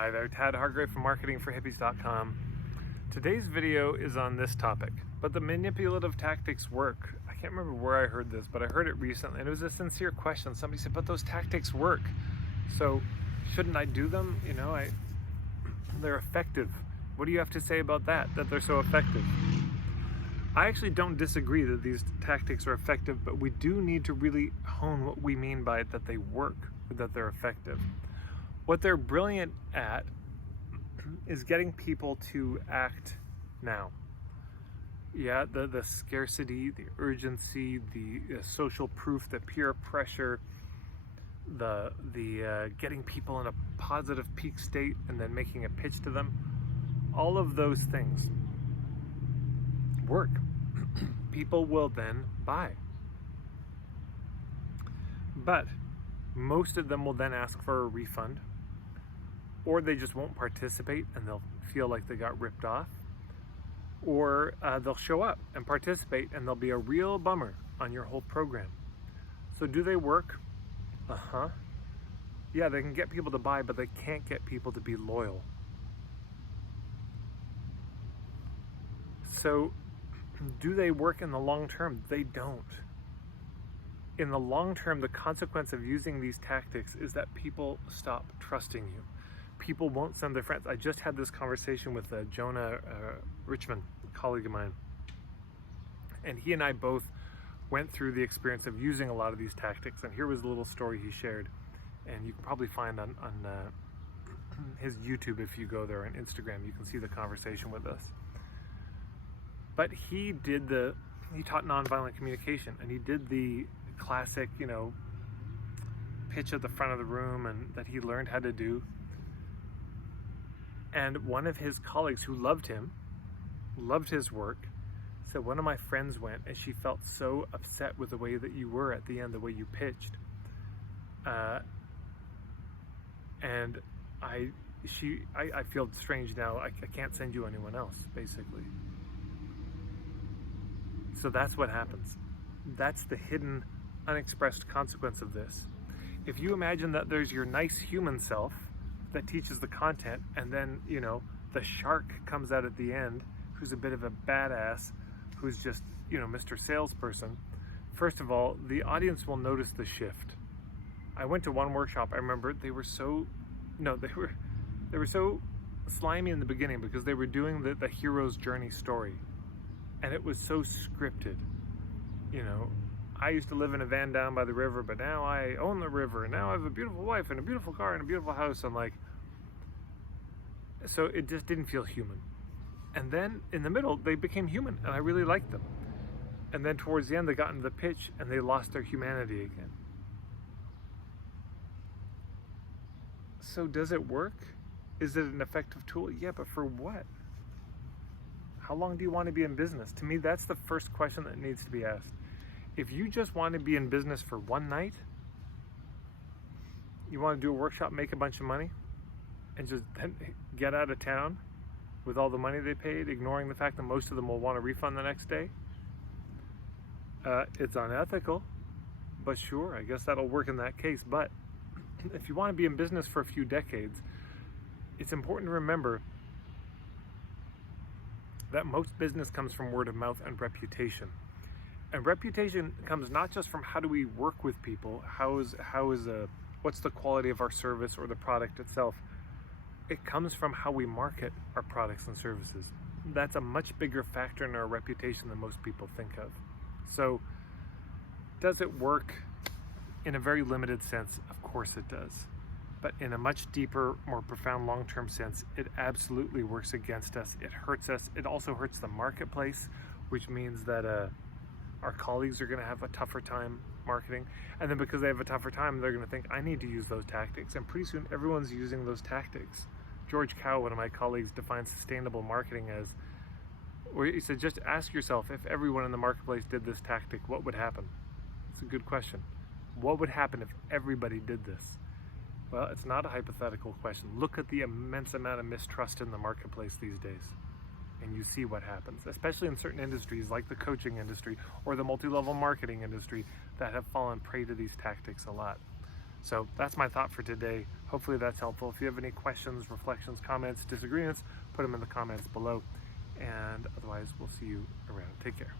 Hi there, Tad Hargrave from marketingforhippies.com. Today's video is on this topic, but the manipulative tactics work. I can't remember where I heard this, but I heard it recently, and it was a sincere question. Somebody said, but those tactics work, so shouldn't I do them? You know, they're effective. What do you have to say about that they're so effective? I actually don't disagree that these tactics are effective, but we do need to really hone what we mean by it, that they work, or that they're effective. What they're brilliant at is getting people to act now. Yeah, the scarcity, the urgency, the social proof, the peer pressure, the getting people in a positive peak state and then making a pitch to them. All of those things work. People will then buy. But most of them will then ask for a refund, or they just won't participate and they'll feel like they got ripped off, or they'll show up and participate and they'll be a real bummer on your whole program. So do they work? Yeah, they can get people to buy, but they can't get people to be loyal. So do they work in the long term? They don't. In the long term, the consequence of using these tactics is that people stop trusting you. People won't send their friends. I just had this conversation with Jonah Richmond, a colleague of mine, and he and I both went through the experience of using a lot of these tactics, and here was a little story he shared, and you can probably find on his YouTube if you go there, on Instagram you can see the conversation with us. But he taught nonviolent communication, and he did the classic, pitch at the front of the room, and that he learned how to do. And one of his colleagues who loved him, loved his work, said, one of my friends went and she felt so upset with the way that you were at the end, the way you pitched. And I feel strange now. I can't send you anyone else, basically. So that's what happens. That's the hidden, unexpressed consequence of this. If you imagine that there's your nice human self that teaches the content, and then, the shark comes out at the end, who's a bit of a badass, who's just, Mr. Salesperson. First of all, the audience will notice the shift. I went to one workshop, I remember they were so slimy in the beginning because they were doing the hero's journey story. And it was so scripted. I used to live in a van down by the river, but now I own the river, and now I have a beautiful wife and a beautiful car and a beautiful house. So it just didn't feel human. And then in the middle, they became human, and I really liked them. And then towards the end, they got into the pitch, and they lost their humanity again. So does it work? Is it an effective tool? Yeah, but for what? How long do you want to be in business? To me, that's the first question that needs to be asked. If you just want to be in business for one night, you want to do a workshop, make a bunch of money, and just then get out of town with all the money they paid, ignoring the fact that most of them will want a refund the next day, it's unethical, but sure, I guess that'll work in that case. But if you want to be in business for a few decades, it's important to remember that most business comes from word of mouth and reputation. And reputation comes not just from how do we work with people, what's the quality of our service or the product itself. It comes from how we market our products and services. That's a much bigger factor in our reputation than most people think of. So, does it work? In a very limited sense, of course it does. But in a much deeper, more profound long-term sense, it absolutely works against us. It hurts us. It also hurts the marketplace, which means that our colleagues are going to have a tougher time marketing. And then because they have a tougher time, they're going to think, I need to use those tactics. And pretty soon, everyone's using those tactics. George Cow, one of my colleagues, defines sustainable marketing as, or he said, just ask yourself, if everyone in the marketplace did this tactic, what would happen? It's a good question. What would happen if everybody did this? Well, it's not a hypothetical question. Look at the immense amount of mistrust in the marketplace these days, and you see what happens, especially in certain industries like the coaching industry or the multi-level marketing industry that have fallen prey to these tactics a lot. So that's my thought for today. Hopefully that's helpful. If you have any questions, reflections, comments, disagreements, put them in the comments below. And otherwise, we'll see you around. Take care.